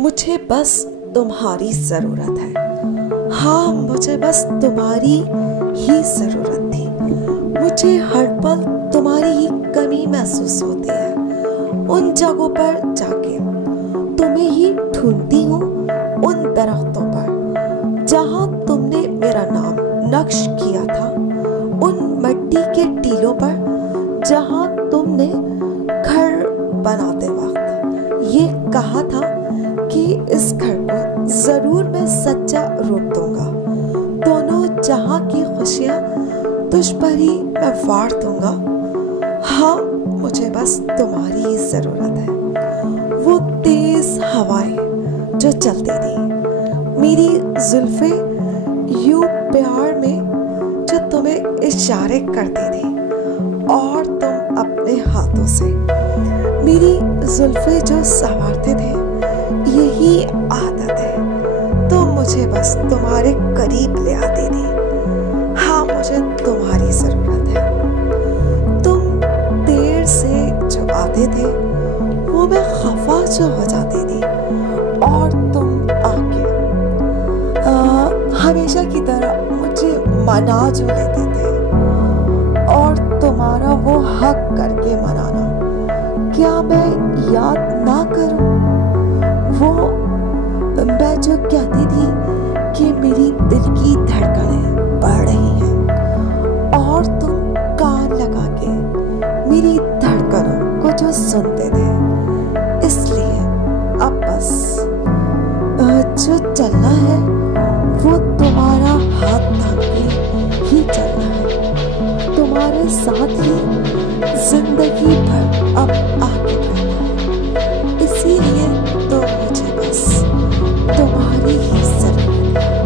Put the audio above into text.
मुझे बस तुम्हारी ज़रूरत है। हाँ, मुझे बस तुम्हारी ही ज़रूरत थी। मुझे हर पल तुम्हारी ही कमी महसूस होती है। उन जगहों पर जाके तुम्हें ही ढूंढती हूँ, उन दरख्तों पर जहाँ तुमने मेरा नाम नक्श किया था, उन मिट्टी के टीलों पर जहाँ तुमने घर बनाते वक्त ये कहा था कि इस घर को ज़रूर मैं सच्चा रूप दूंगा। दोनों जहाँ की खुशियाँ तुझ पर ही मैं वार दूंगा। हाँ, मुझे बस तुम्हारी ही ज़रूरत है। वो तेज़ हवाएं जो चलती थी, मेरी जुल्फ़े यूं प्यार में जो तुम्हें इशारे करती थी, और तुम अपने हाथों से मेरी जुल्फ़े जो संवारते थे। यही आदत है तो मुझे बस तुम्हारे करीब ले आती थी। हाँ, मुझे तुम्हारी ज़रूरत है। तुम देर से जो आते थे वो मैं खफा जो हो जाती थी, और तुम आके हमेशा की तरह मुझे मना जो लेते थे, और तुम्हारा वो हक करके मनाना क्या मैं याद ना करूं? वो मैं जो कहती थी कि मेरी दिल की धड़कनें बढ़ रही हैं, और तुम कान लगा के मेरी धड़कनों को जो सुनते थे। इसलिए अब बस जो चलना है वो तुम्हारा हाथ थाम के ही चलना है। तुम्हारे साथ ही जिंदगी भर अब आगे बढ़ना है। इसीलिए तो मुझे बस तुम्हारी ही ज़रूरत है।